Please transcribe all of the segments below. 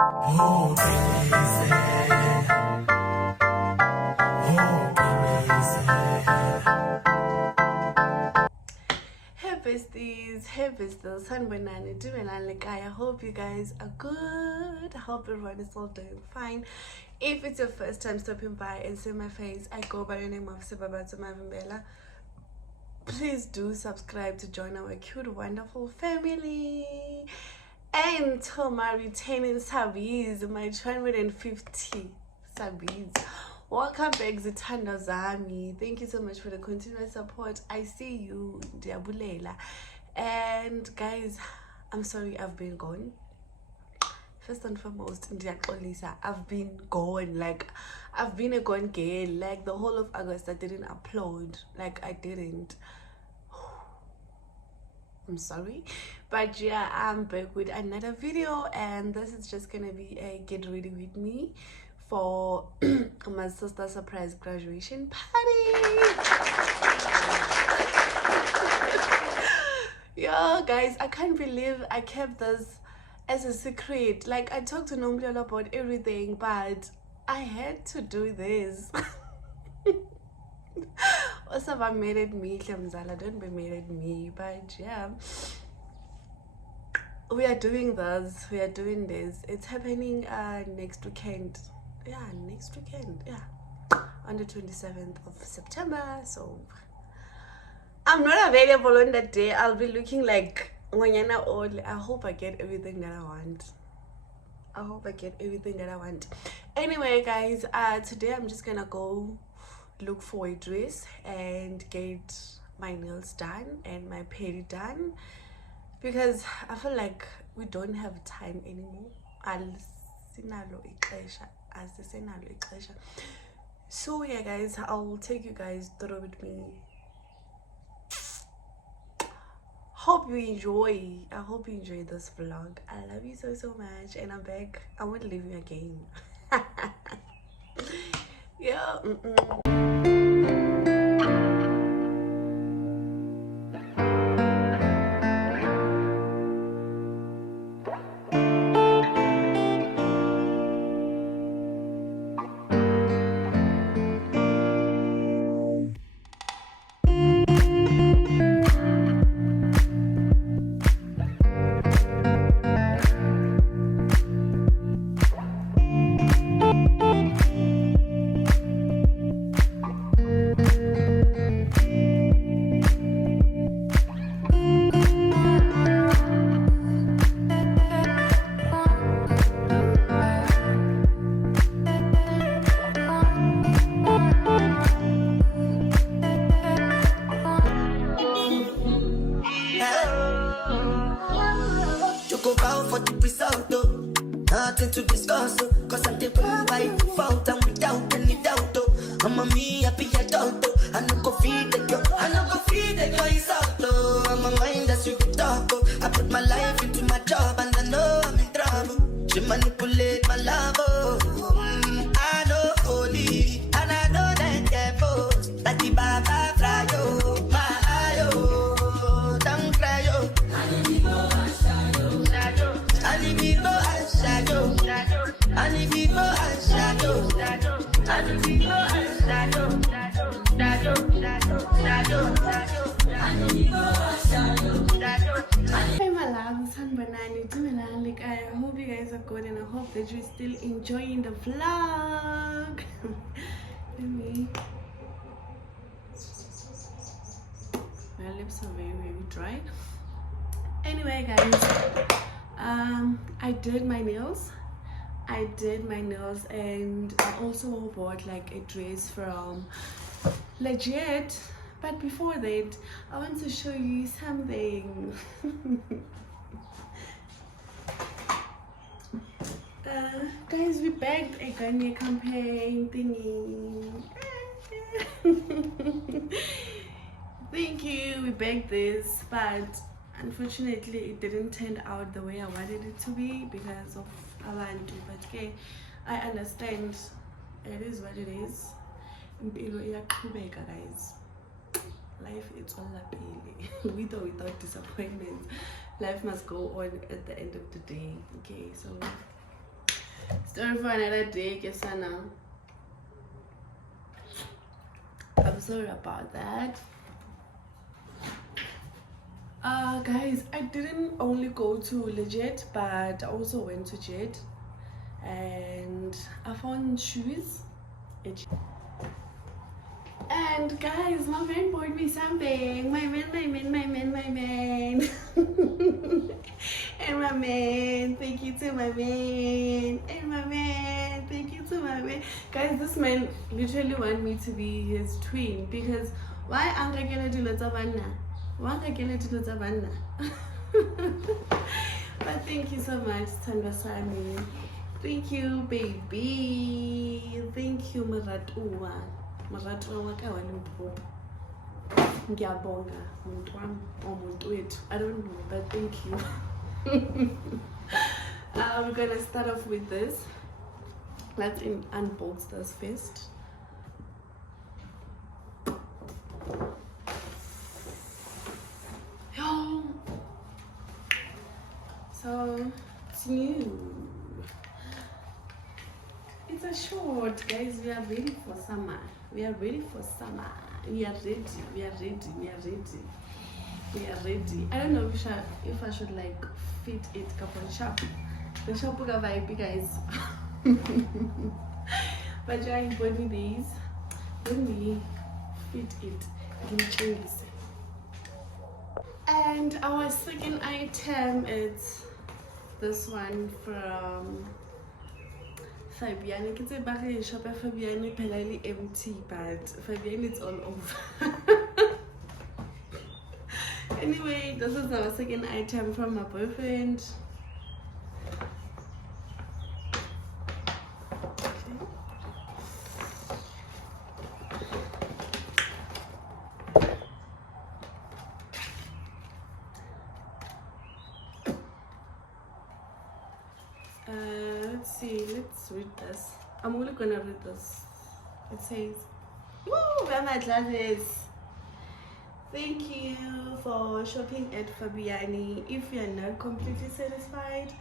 Oh, hey besties, hey besties, Sanbonani, Dumelan I hope you guys are good. I hope everyone is all doing fine. If it's your first time stopping by and see my face, I go by the name of Sebabatso Mavimbela. Please do subscribe to join our cute, wonderful family. And to my retaining subbies, my 250 subbies. Welcome back, Zitanda Zami. Thank you so much for the continuous support. I see you, Diabulela. And guys, I'm sorry I've been gone. First and foremost, Lisa, I've been gone. Like, I've been a gone girl. Like, the whole of August, I didn't upload. Like, I didn't. I'm sorry, but yeah, I'm back with another video, and this is just gonna be a get ready with me for my sister's surprise graduation party. Yo guys, I can't believe I kept this as a secret. Like, I talked to Nomlelo about everything, but I had to do this. Also, I made it me, Klamzala, don't be made it me, but yeah, we are doing this. It's happening next weekend. Yeah, next weekend. Yeah, on the 27th of September. So I'm not available on that day. I'll be looking like Wanyana old. I hope I get everything that I want. Anyway, guys, today I'm just gonna go look for a dress and get my nails done and my pedi done, because I feel like we don't have time anymore. So yeah guys, I'll take you guys through with me. Hope you enjoy. I hope you enjoy this vlog. I love you so much, and I'm back. I won't leave you again. Yeah. Nothing to discuss, cause I'm the one by default and without any doubt. I'm a me happy adult. I no go feed the girl, it's out. I'm a mind that's you can talk. I put my life into my job and I know I'm in trouble. She manipulate my love. I know holy and I know that careful. That the Baba fry yo, my ayo, don't cry yo. Hey my loves, Sanbonani, Dumelan I hope you guys are good, and I hope that you're still enjoying the vlog. Let me. My lips are very dry. Anyway guys, I did my nails, and I also bought like a dress from Legit. But before that, I want to show you something. Guys, we bagged a Ghana campaign thingy. Thank you, we bagged this, but unfortunately it didn't turn out the way I wanted it to be because of Alantu. But okay, I understand. It is what it is. Guys, life is all lapile. With or without disappointments, life must go on at the end of the day. Okay, so Story for another day, Kesana. I'm sorry about that. Guys, I didn't only go to Legit, but I also went to Jet, and I found shoes. And guys, my man bought me something. My man. And my man, thank you to my man. And my man, thank you to my man. Guys, this man literally want me to be his twin, because why am I gonna do lots of Anna? Why am I gonna do lots of Anna? But thank you so much, Tandasani. Thank you, baby. Thank you, Maratua. Maratua waka walimpo. Ngiyabonga, muntu wami or muntu wethu. I don't know, but thank you. We're gonna start off with this. Let's unbox this first. So it's new. It's a short, guys. We are ready for summer. We are ready for summer. We are ready. We are ready. We are ready. We are ready. I don't know if I should like fit it couple shop. The shop will vibe, guys. But yeah, he bought me these. When we fit it, give me changes. And our second item is this one from Fabiani. It's a bargain shop at Fabiani, penally empty, but Fabiani it's all over. Anyway, this is our second item from my boyfriend. Let's see, let's read this. I'm only gonna read this. It says, woo, where are my glasses? Thank you for shopping at Fabiani. If you are not completely satisfied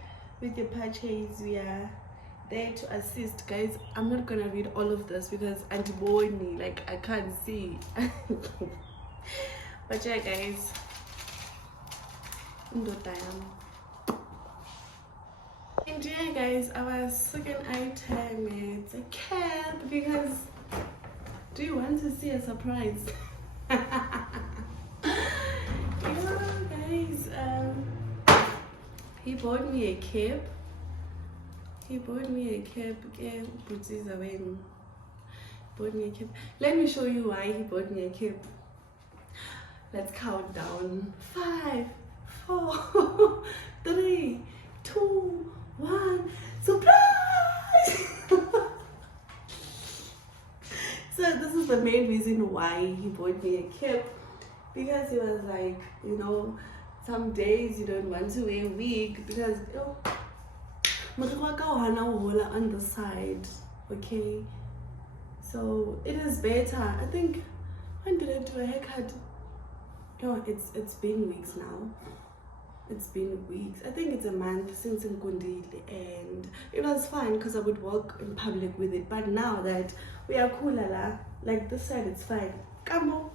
with your purchase, we are there to assist. Guys, I'm not gonna read all of this because antibody, like I can't see. But yeah, guys. And yeah, guys, our second item is a cap, because do you want to see a surprise? Guys, he bought me a cape. He bought me a cape. Yeah, bought me a cape. Let me show you why he bought me a cape. Let's count down. 5, 4, 3, 2, 1. Surprise! So this is the main reason why he bought me a cape, because he was like, you know, some days you don't want to wear a wig because on the side, okay? So it is better. I think, when did I do a haircut? Oh, it's been weeks now. It's been weeks. I think it's a month since Nkundile, and it was fine because I would walk in public with it. But now that we are cooler, like this side, it's fine. Come on.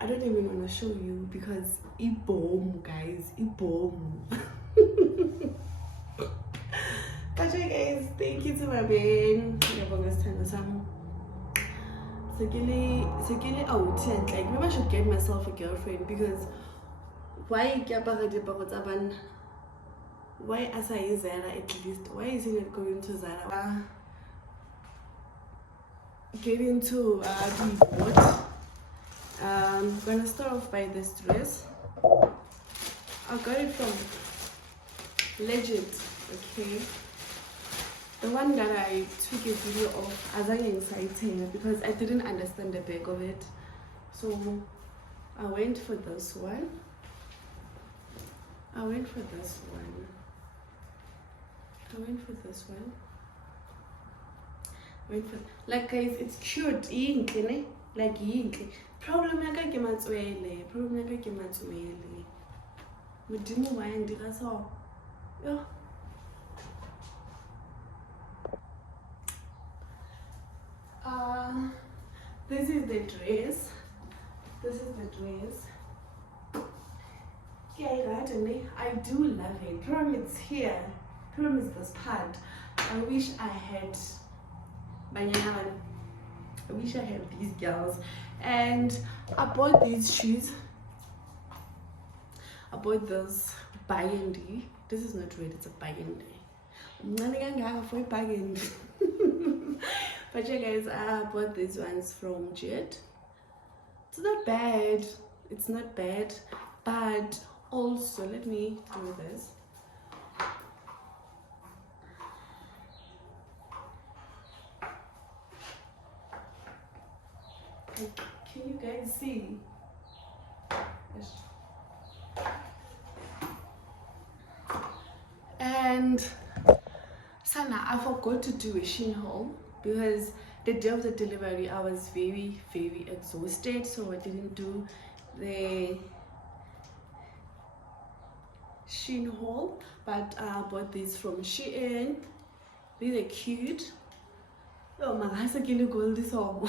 I don't even want to show you because bomb, guys, bomb. But yeah, guys, thank you to my man. Secondly, out, like maybe I should get myself a girlfriend, because why as I is Zara at least? Why is he not going to Zara? Get into the what? I'm gonna start off by this dress. I got it from Legit, okay? The one that I took a video of as I excited because I didn't understand the back of it. So I went for this one. Like, guys, it's cute, like problem yaka ke matswele. Modimo wa ndira so. Yo. is the dress. This is the dress. Yeah, right, and I do love it. Pyramids here. Pyramids this part. I wish I had banana. I wish I had these girls. And I bought these shoes. I bought this burgundy. This is not red, it's a burgundy. I'm not gonna for burgundy. But yeah guys, I bought these ones from Jet. It's not bad. It's not bad. But also, let me do this. Can you guys see? And Sana, I forgot to do a Shein haul because the day of the delivery I was very exhausted, so I didn't do the Shein haul. But I bought these from Shein. These are cute. Oh my gosh, I can't go this home.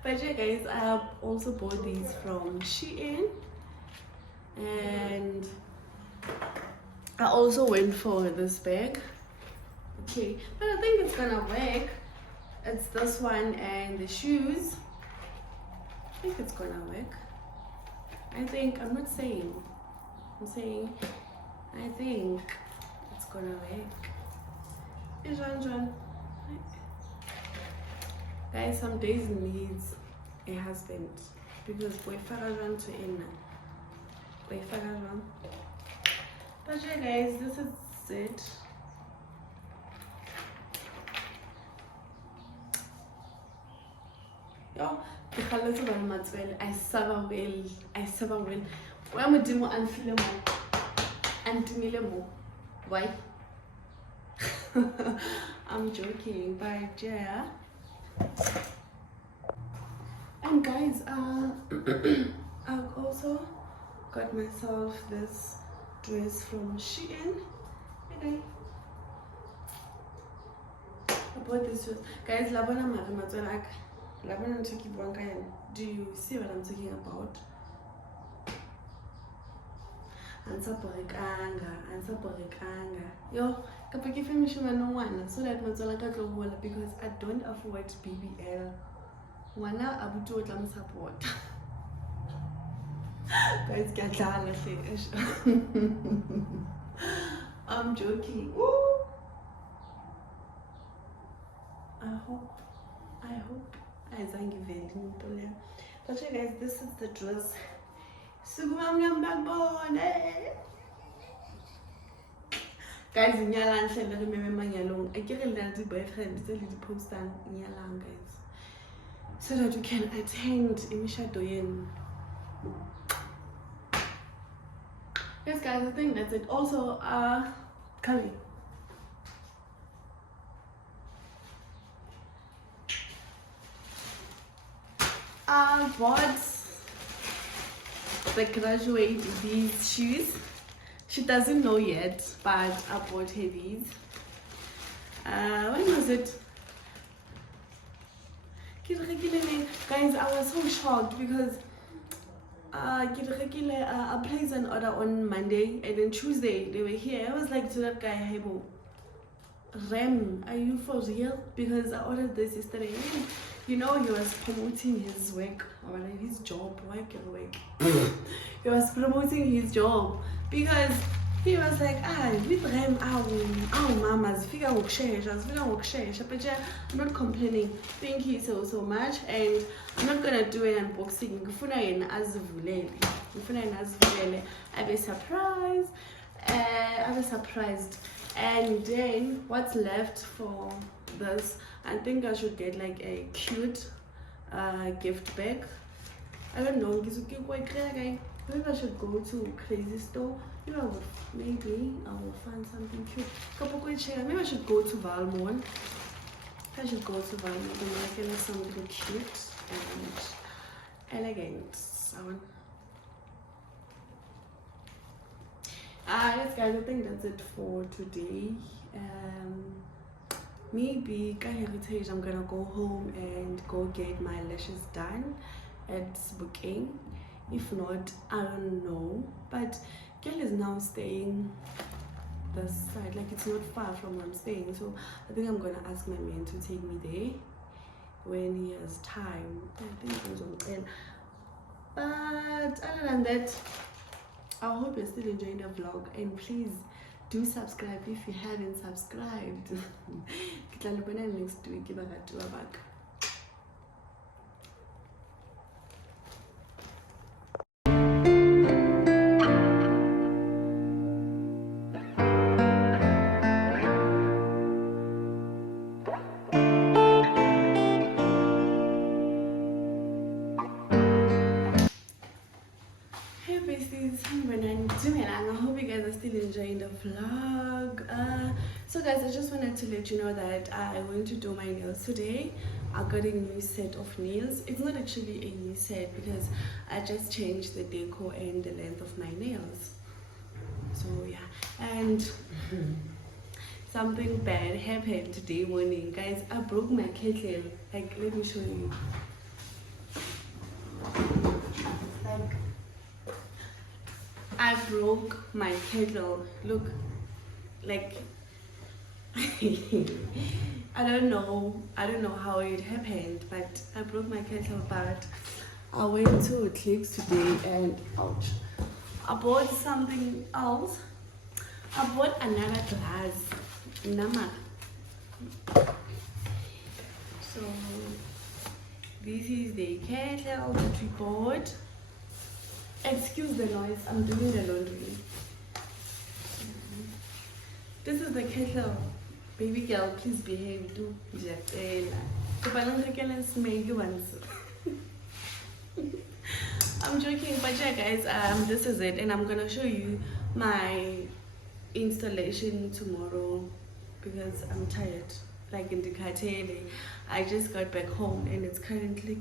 But yeah guys, I also bought these from Shein, and I also went for this bag. Okay, but I think it's gonna work. It's this one and the shoes. I think it's gonna work. I'm saying I think it's gonna work. It's John. Guys, some days needs a husband because boy farajan to in boy farajan. But yeah guys, this is it. Yo, the colors of Matswell, I suffer well. Why am I doing more and why? I'm joking, but yeah. And guys, I've also got myself this dress from Shein. Okay. I bought this dress. Guys, do you see what I'm talking about? Yo, kapaki finish no one so that because I don't afford BBL. Wana abuto tlam support. Guys, get I'm joking. Ooh. I hope I sang event. But yeah guys, this is the dress. Guys, Nyalan said that remember Nyalong. I get a little boyfriend, still the post on Nyalan, guys. So that you can attend Imisha Doyen. Yes guys, I think that's it. Also, Kali. I bought the graduate these shoes. She doesn't know yet, but I bought her these. When was it? Guys, I was so shocked because I placed an order on Monday and then Tuesday they were here. I was like to that guy, hey bro, Rem, are you for real? Because I ordered this yesterday. You know, he was promoting his work or his job. He was promoting his job because he was like, with Rem, mamas, figure work share, but yeah, I'm not complaining. Thank you so much, and I'm not gonna do an unboxing. I'll be surprised. And then what's left for this? I think I should get like a cute gift bag. I don't know. Maybe I should go to Crazy Store. Maybe I will find something cute. Maybe I should go to Valmont. And I can have something cute and elegant. Yes guys, I think that's it for today. maybe ka heritage I'm gonna go home and go get my lashes done at booking. If not, I don't know, but girl is now staying this side, like it's not far from where I'm staying, so I think I'm gonna ask my man to take me there when he has time. I think it was on 10. But other than that, I hope you're still enjoying the vlog, and please do subscribe if you haven't subscribed. Next week, if I got to back. Hey besties, I hope you guys are still enjoying the vlog. So guys, I just wanted to let you know that I'm going to do my nails today. I got a new set of nails. It's not actually a new set because I just changed the decor and the length of my nails. So yeah, and something bad happened today morning, guys. I broke my kettle. Like, let me show you. Like, I broke my kettle. Look, like I don't know how it happened, but I broke my kettle. But I went to Eclipse today and ouch, I bought something else. I bought another glass. Nama. So this is the kettle that we bought. Excuse the noise, I'm doing the laundry. This is the kettle. Baby girl, please behave. Do I'm joking, but yeah guys, this is it, and I'm gonna show you my installation tomorrow because I'm tired. Like in the Katele, I just got back home and it's currently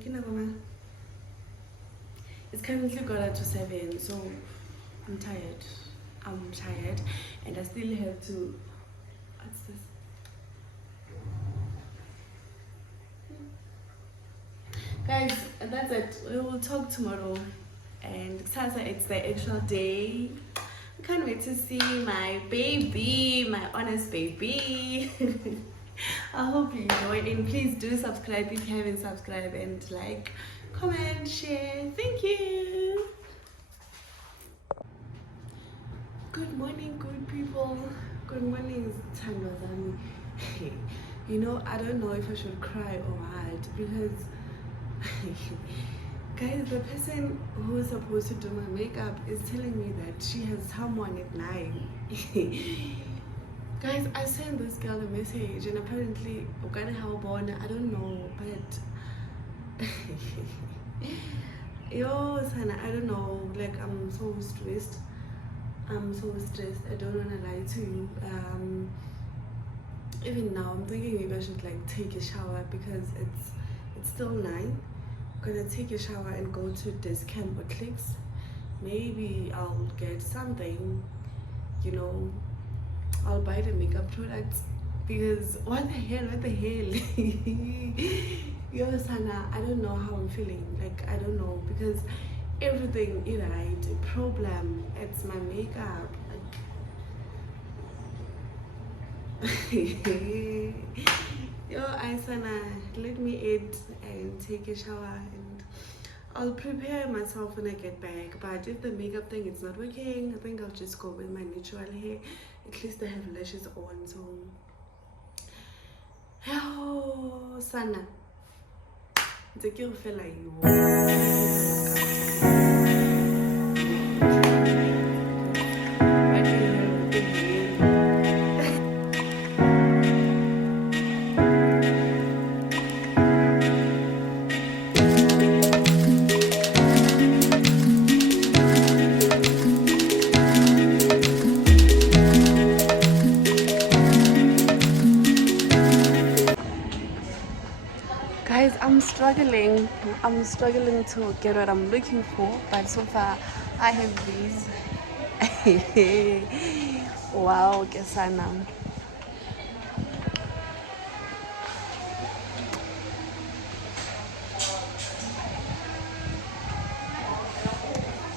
got to 7, so I'm tired, and I still have to, what's this? Guys, that's it. We will talk tomorrow, and Sasa, it's the actual day. I can't wait to see my baby, my honest baby. I hope you enjoy, and please do subscribe if you haven't subscribed, and like, comment, share. Thank you. Good morning, good people. Good morning, Tandwazani. You know, I don't know if I should cry or what, because guys, the person who is supposed to do my makeup is telling me that she has someone at 9. Guys, I sent this girl a message and apparently I don't know, but yo Sana, I don't know, like I'm so stressed. I don't want to lie to you. Even now I'm thinking maybe I should like take a shower because it's still 9. I'm gonna take a shower and go to this camp or clicks. Maybe I'll get something, you know, I'll buy the makeup products because what the hell yo Sana, I don't know how I'm feeling. Like, I don't know, because everything is right. The problem, it's my makeup. Yo Sana, let me eat and take a shower, and I'll prepare myself when I get back. But if the makeup thing is not working, I think I'll just go with my natural hair. At least I have lashes on, so oh Sana, it's a feel like you. Guys, I'm struggling to get what I'm looking for, but so far I have these. Wow, Kesana.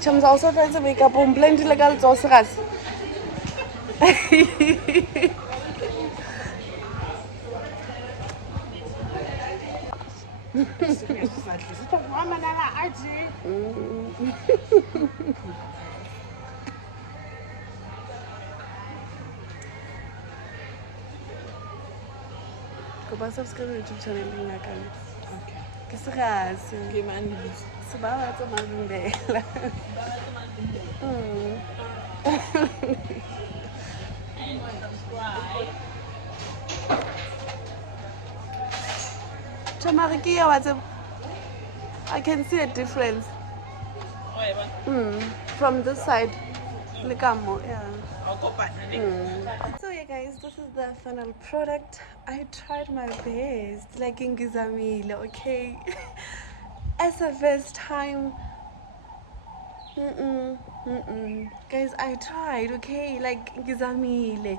Chums also tries to make up on blend illegal sauceras. Go subscribe to YouTube channel. Okay. Kisras. Subawa to Mandela. Chamarikia, I can see a difference. From this side. Yeah. So yeah guys, this is the final product. I tried my best, like ngizamile, okay? As a first time. Guys, I tried, okay? Like ngizamile.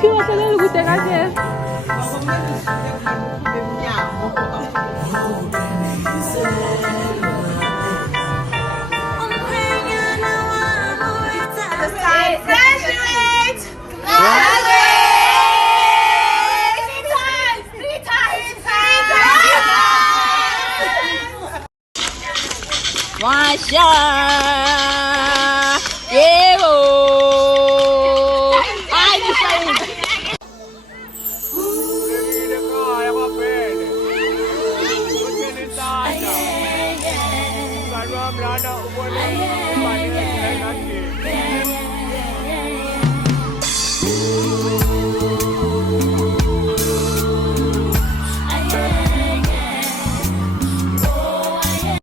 Piwa kelele kutekake.